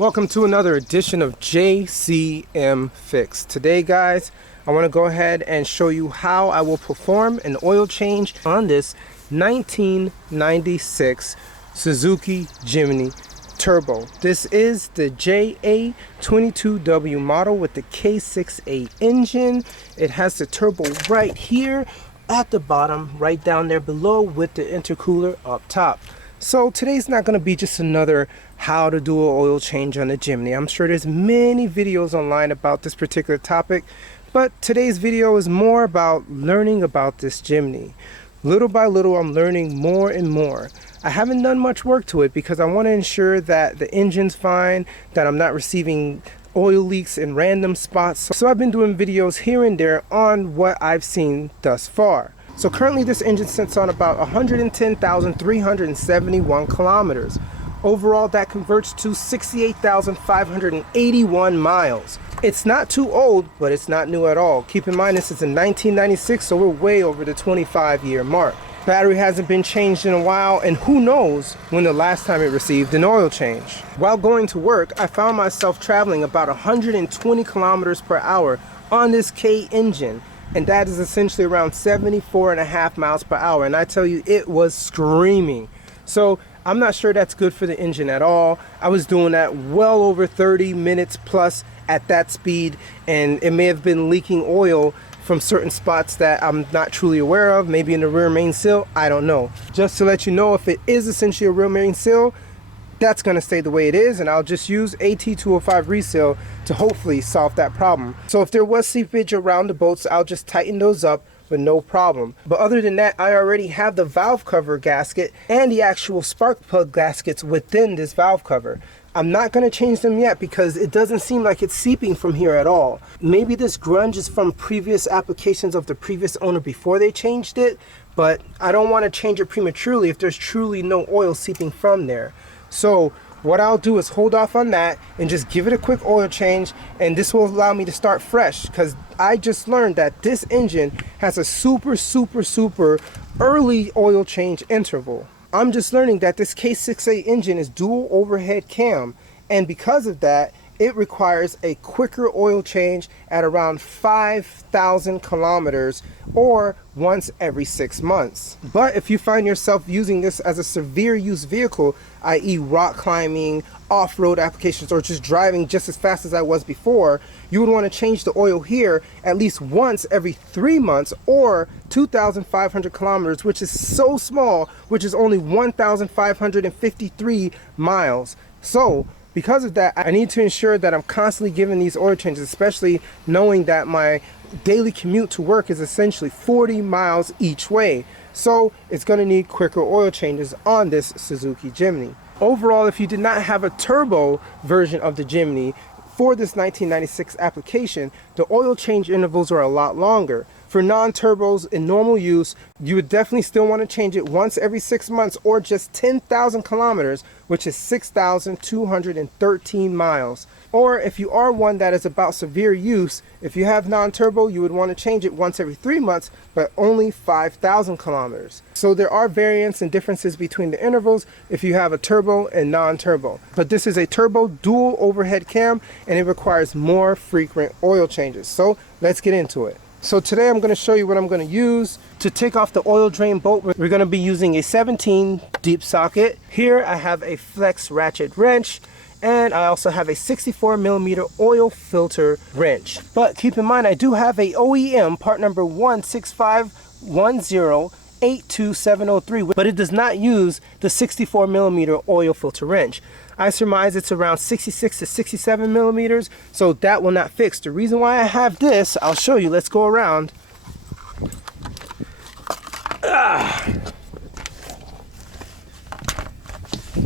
Welcome to another edition of JCM Fix. Today, guys, I want to go ahead and show you how I will perform an oil change on this 1996 Suzuki Jimny Turbo. This is the JA22W model with the K6A engine. It has the turbo right here at the bottom, right down there below, with the intercooler up top. So today's not going to be just another how to do an oil change on the Jimny. I'm sure there's many videos online about this particular topic, but today's video is more about learning about this Jimny. Little by little, I'm learning more and more. I haven't done much work to it because I want to ensure that the engine's fine, that I'm not receiving oil leaks in random spots. So I've been doing videos here and there on what I've seen thus far. So currently this engine sits on about 110,371 kilometers. Overall, that converts to 68,581 miles. It's not too old, but it's not new at all. Keep in mind, this is in 1996, so we're way over the 25-year mark. Battery hasn't been changed in a while, and who knows when the last time it received an oil change. While going to work, I found myself traveling about 120 kilometers per hour on this K engine, and that is essentially around 74.5 miles per hour, and I tell you, it was screaming. So I'm not sure that's good for the engine at all. I was doing that well over 30 minutes plus at that speed, and it may have been leaking oil from certain spots that I'm not truly aware of, maybe in the rear main seal, I don't know. Just to let you know, if it is essentially a rear main seal, that's going to stay the way it is, and I'll just use AT205 reseal to hopefully solve that problem. So if there was seepage around the bolts, I'll just tighten those up with no problem. But other than that, I already have the valve cover gasket and the actual spark plug gaskets within this valve cover. I'm not going to change them yet because it doesn't seem like it's seeping from here at all. Maybe this grunge is from previous applications of the previous owner before they changed it, but I don't want to change it prematurely if there's truly no oil seeping from there. So what I'll do is hold off on that and just give it a quick oil change, and this will allow me to start fresh because I just learned that this engine has a super early oil change interval. I'm just learning that this K6A engine is dual overhead cam, and because of that, it requires a quicker oil change at around 5,000 kilometers or once every 6 months. But if you find yourself using this as a severe use vehicle, i.e. rock climbing, off-road applications, or just driving just as fast as I was before, you would want to change the oil here at least once every 3 months or 2,500 kilometers, which is so small, which is only 1,553 miles. So because of that, I need to ensure that I'm constantly giving these oil changes, especially knowing that my daily commute to work is essentially 40 miles each way. So it's going to need quicker oil changes on this Suzuki Jimny. Overall, if you did not have a turbo version of the Jimny for this 1996 application, the oil change intervals are a lot longer. For non-turbos in normal use, you would definitely still want to change it once every 6 months or just 10,000 kilometers, which is 6,213 miles. Or if you are one that is about severe use, if you have non-turbo, you would want to change it once every 3 months, but only 5,000 kilometers. So there are variants and differences between the intervals if you have a turbo and non-turbo. But this is a turbo dual overhead cam, and it requires more frequent oil changes. So let's get into it. So today I'm going to show you what I'm going to use to take off the oil drain bolt. We're going to be using a 17 deep socket. Here I have a flex ratchet wrench, and I also have a 64mm oil filter wrench. But keep in mind, I do have a OEM part number 16510-82703, but it does not use the 64mm oil filter wrench. I surmise it's around 66 to 67 millimeters, so that will not fix. The reason why I have this, I'll show you. Let's go around.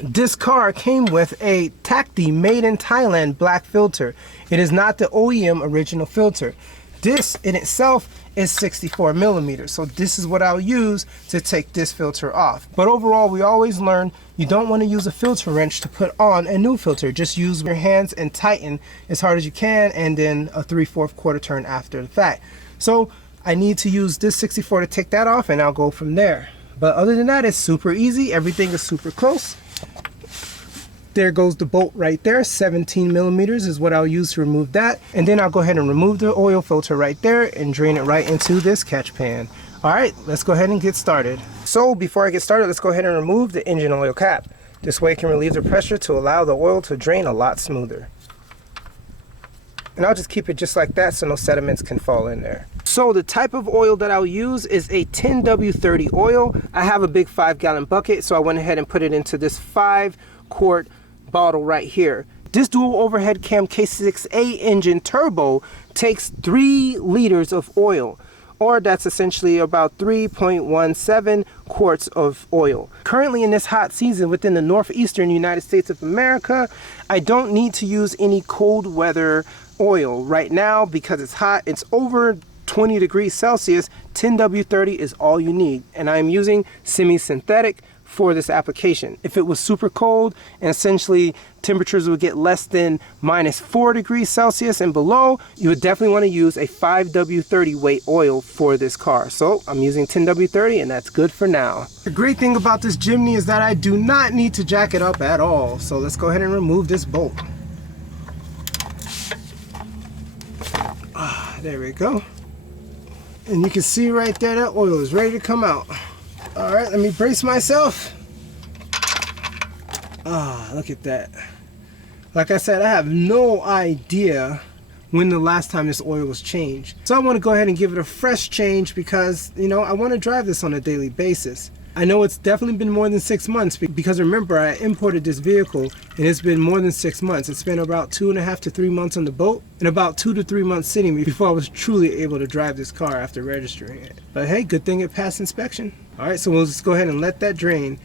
This car came with a Tacti made in Thailand black filter. It is not the OEM original filter. This in itself is 64 millimeters, so this is what I'll use to take this filter off. But overall, we always learn you don't want to use a filter wrench to put on a new filter. Just use your hands and tighten as hard as you can, and then a 3/4 quarter turn after the fact. So I need to use this 64 to take that off, and I'll go from there. But other than that, it's super easy. Everything is super close. There goes the bolt right there. 17 millimeters is what I'll use to remove that. And then I'll go ahead and remove the oil filter right there and drain it right into this catch pan. All right, let's go ahead and get started. So before I get started, let's go ahead and remove the engine oil cap. This way it can relieve the pressure to allow the oil to drain a lot smoother. And I'll just keep it just like that so no sediments can fall in there. So the type of oil that I'll use is a 10W30 oil. I have a big 5-gallon bucket, so I went ahead and put it into this 5-quart bottle right here. This dual overhead cam K6A engine turbo takes 3 liters of oil, or that's essentially about 3.17 quarts of oil. Currently in this hot season within the northeastern United States of America, I don't need to use any cold weather oil right now because it's hot. It's over 20 degrees Celsius. 10W30 is all you need, and I'm using semi-synthetic for this application. If it was super cold and essentially temperatures would get less than -4 degrees Celsius and below, you would definitely want to use a 5W30 weight oil for this car. So I'm using 10W30 and that's good for now. The great thing about this Jimny is that I do not need to jack it up at all. So let's go ahead and remove this bolt. There we go. And you can see right there that oil is ready to come out. All right, let me brace myself. Look at that. Like I said, I have no idea when the last time this oil was changed. So I want to go ahead and give it a fresh change because, you know, I want to drive this on a daily basis. I know it's definitely been more than 6 months because remember, I imported this vehicle and it's been more than 6 months. It's been about 2.5 to 3 months on the boat and about 2 to 3 months sitting before I was truly able to drive this car after registering it. But hey, good thing it passed inspection. All right, so we'll just go ahead and let that drain.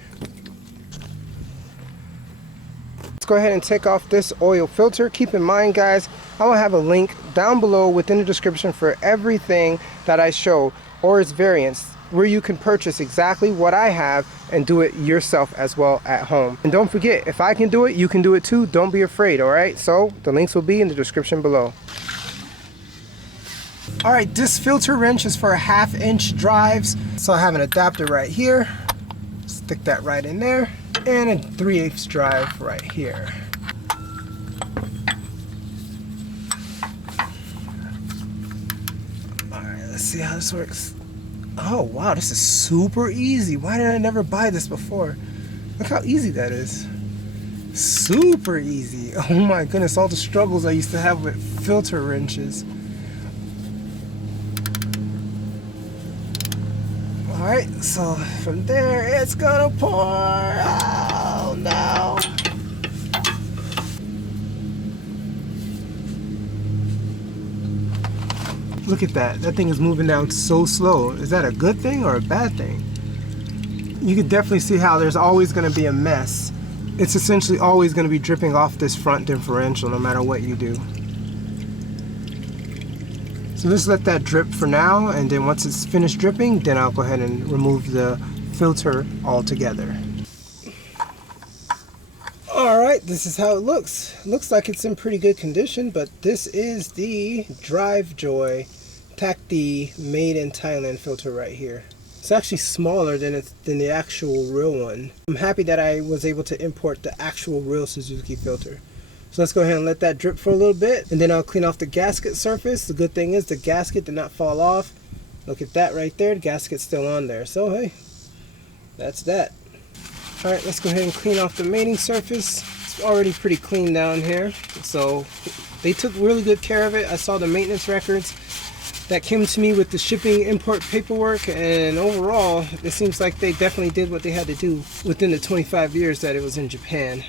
Let's go ahead and take off this oil filter. Keep in mind, guys, I will have a link down below within the description for everything that I show or its variants, where you can purchase exactly what I have and do it yourself as well at home. And don't forget, if I can do it, you can do it too. Don't be afraid, all right? So the links will be in the description below. All right, this filter wrench is for 1/2-inch drives. So I have an adapter right here. Stick that right in there. And a 3/8 drive right here. All right, let's see how this works. Oh wow, this is super easy. Why did I never buy this before? Look how easy that is. Super easy. Oh my goodness, all the struggles I used to have with filter wrenches. Alright, so from there it's gonna pour. Oh no. Look at that. That thing is moving down so slow. Is that a good thing or a bad thing? You can definitely see how there's always going to be a mess. It's essentially always going to be dripping off this front differential no matter what you do. So just let that drip for now, and then once it's finished dripping, then I'll go ahead and remove the filter altogether. Alright, this is how it looks. Looks like it's in pretty good condition, but this is the DriveJoy Tacti made in Thailand filter right here. It's actually smaller than the actual real one. I'm happy that I was able to import the actual real Suzuki filter. So let's go ahead and let that drip for a little bit, and then I'll clean off the gasket surface. The good thing is the gasket did not fall off. Look at that right there, the gasket's still on there. So hey, that's that. Alright, let's go ahead and clean off the mating surface. It's already pretty clean down here. So they took really good care of it. I saw the maintenance records that came to me with the shipping import paperwork, and overall it seems like they definitely did what they had to do within the 25 years that it was in Japan.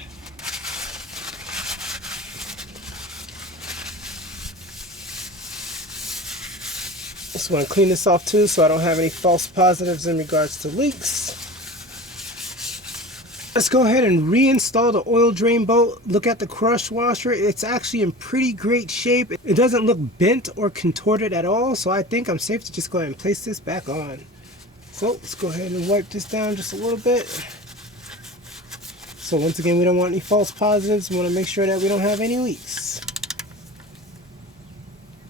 Just want to clean this off too so I don't have any false positives in regards to leaks. Let's go ahead and reinstall the oil drain bolt. Look at the crush washer. It's actually in pretty great shape. It doesn't look bent or contorted at all, so I think I'm safe to just go ahead and place this back on. So let's go ahead and wipe this down just a little bit. So once again, we don't want any false positives. We want to make sure that we don't have any leaks.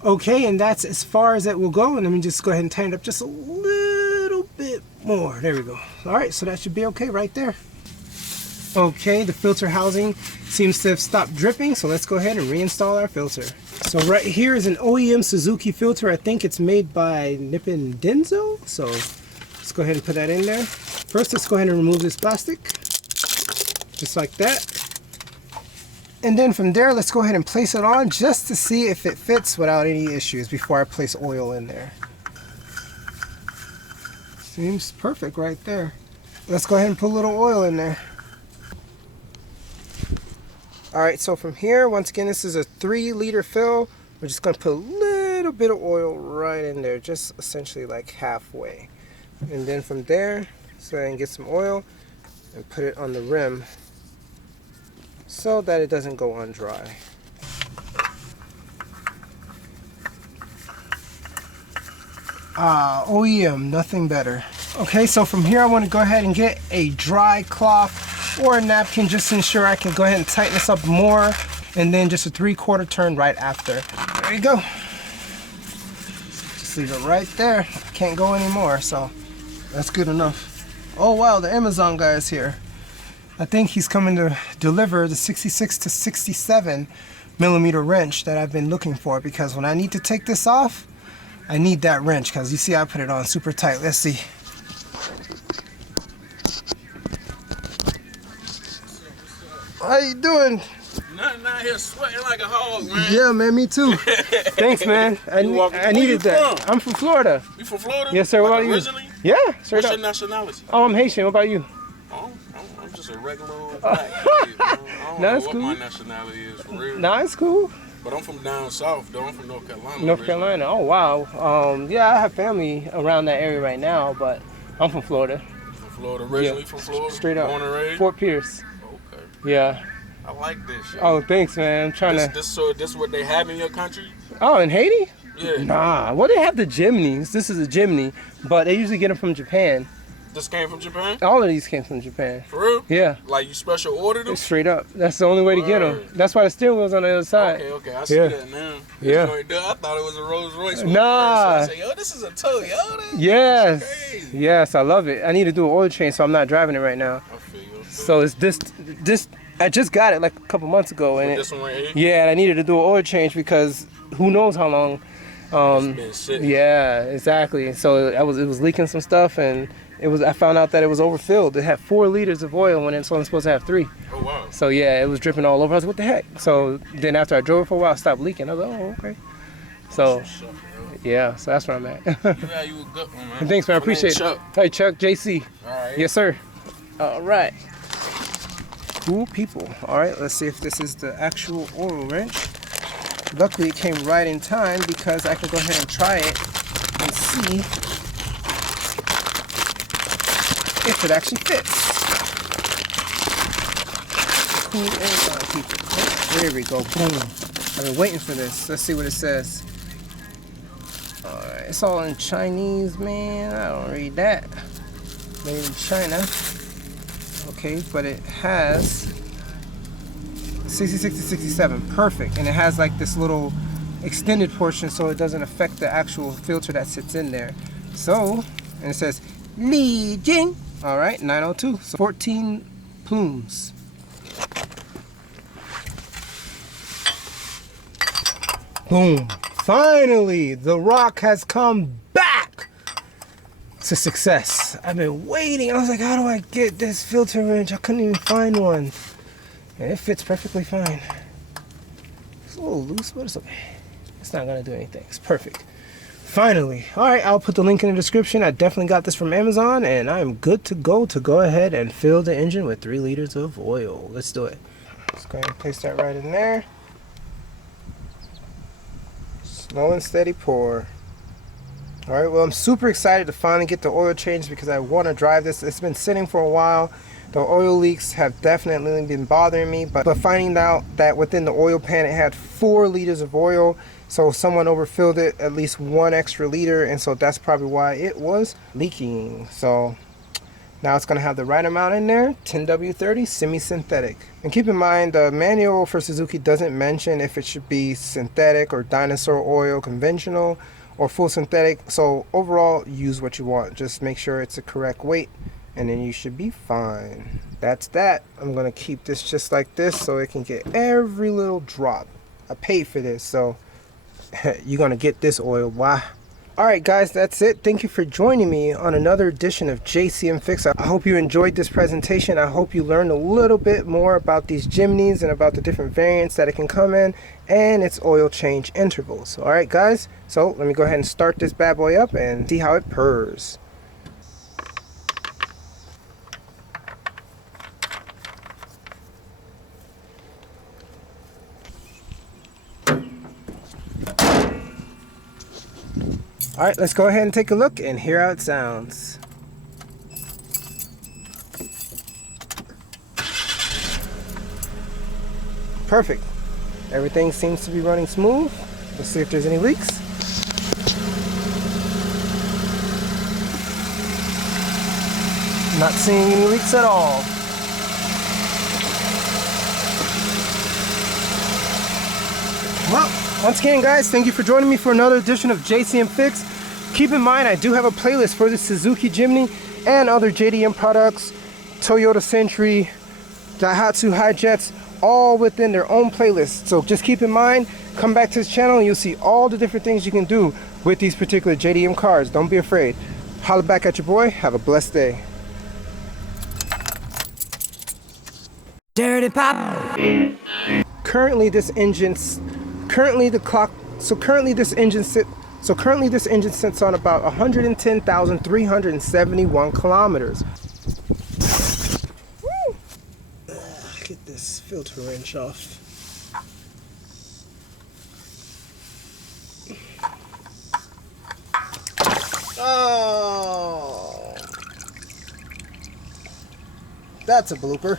Okay, and that's as far as it will go. And let me just go ahead and tighten it up just a little bit more. There we go. All right, so that should be okay right there. Okay, the filter housing seems to have stopped dripping, so let's go ahead and reinstall our filter. So right here is an OEM Suzuki filter. I think it's made by Nippon Denso. So let's go ahead and put that in there. First, let's go ahead and remove this plastic, just like that. And then from there, let's go ahead and place it on just to see if it fits without any issues before I place oil in there. Seems perfect right there. Let's go ahead and put a little oil in there. Alright, so from here, once again, this is a 3-liter fill. We're just going to put a little bit of oil right in there, just essentially like halfway. And then from there, let's go ahead and get some oil and put it on the rim so that it doesn't go on dry. OEM, nothing better. Okay, so from here I want to go ahead and get a dry cloth or a napkin just to ensure I can go ahead and tighten this up more, and then just a 3/4 turn right after. There you go. Just leave it right there. I can't go anymore, so that's good enough. Oh wow, the Amazon guy is here. I think he's coming to deliver the 66 to 67 millimeter wrench that I've been looking for, because when I need to take this off, I need that wrench, because you see I put it on super tight. Let's see. How you doing? Nothing out here sweating like a hog, man. Yeah, man, me too. Thanks, man. I needed that. I'm from Florida. You from Florida? Yes, sir. What about you? Originally? Yeah, What's your nationality? Oh, I'm Haitian. What about you? Oh, I'm just a regular old black kid, man. I don't know what my nationality is, for real. Nah, it's cool. But I'm from down south, though. I'm from North Carolina. North Carolina. Oh, wow. Yeah, I have family around that area right now, but I'm from Florida. From Florida, originally from Florida? Straight up. Born and raised? Fort Pierce. Okay. Yeah. I like this. Oh, thanks, man. I'm trying to. So this is what they have in your country? Oh, in Haiti? Yeah. Nah. Well, they have the Jimnys. This is a Jimny, but they usually get them from Japan. This came from Japan? All of these came from Japan. For real? Yeah. Like you special ordered them? Straight up. That's the only way to get them. That's why the steering wheel's on the other side. Okay. I see that now. Yeah. I thought it was a Rolls Royce. Nah. So I said, yo, this is a Toyota? Yes. That's crazy. Yes, I love it. I need to do an oil change, so I'm not driving it right now. I feel you. So it's this. I just got it like a couple months ago, and this one right here? Yeah, and I needed to do an oil change because who knows how long. It's been sitting. Yeah, exactly. So it was leaking some stuff, and I found out that it was overfilled. It had 4 liters of oil when it's only supposed to have 3. Oh wow. So yeah, it was dripping all over. I was like, what the heck? So then after I drove it for a while, it stopped leaking. I was like, oh, okay. So yeah, so that's where I'm at. You a good one, man. Thanks, man. I appreciate it. Hey, Chuck, JC. All right. Yes, sir. All right. Cool people. All right, let's see if this is the actual oil wrench. Luckily, it came right in time because I could go ahead and try it and see if it actually fits. Cool Amazon people. Oh, there we go. Boom. I've been waiting for this. Let's see what it says. All right, it's all in Chinese, man. I don't read that. Made in China. Okay, but it has 66 to 67, perfect, and it has like this little extended portion so it doesn't affect the actual filter that sits in there. So, and it says Li Jing. All right, 902, so 14 plumes. Boom! Finally, the rock has come back to success. I've been waiting. I was like, how do I get this filter wrench? I couldn't even find one. And it fits perfectly fine. It's a little loose, but it's okay. It's not gonna do anything. It's perfect. Finally. All right, I'll put the link in the description. I definitely got this from Amazon, and I'm good to go ahead and fill the engine with 3 liters of oil. Let's do it. Let's go ahead and place that right in there. Slow and steady pour. All right, well, I'm super excited to finally get the oil changed because I want to drive this. It's been sitting for a while. The oil leaks have definitely been bothering me, but finding out that within the oil pan it had 4 liters of oil, so someone overfilled it at least 1 extra liter, and so that's probably why it was leaking. So now it's going to have the right amount in there, 10W30 semi-synthetic. And keep in mind, the manual for Suzuki doesn't mention if it should be synthetic or dinosaur oil, conventional, or full synthetic. So overall, use what you want. Just make sure it's the correct weight, and then you should be fine. That's that. I'm gonna keep this just like this so it can get every little drop. I paid for this, so you're gonna get this oil. Why? Alright guys, that's it. Thank you for joining me on another edition of JCM Fix. I hope you enjoyed this presentation. I hope you learned a little bit more about these Jimnys and about the different variants that it can come in and its oil change intervals. Alright guys, so let me go ahead and start this bad boy up and see how it purrs. Alright, let's go ahead and take a look and hear how it sounds. Perfect. Everything seems to be running smooth. Let's see if there's any leaks. Not seeing any leaks at all. Well, once again guys, thank you for joining me for another edition of JCM Fix. Keep in mind I do have a playlist for the Suzuki Jimny and other JDM products, Toyota Century, Daihatsu Hi-Jets, all within their own playlist. So just keep in mind, come back to this channel and you'll see all the different things you can do with these particular JDM cars. Don't be afraid. Holla back at your boy. Have a blessed day. Dirty Pop. Currently this engine sits on about 110,371 kilometers. Woo! Get this filter wrench off. Oh, that's a blooper.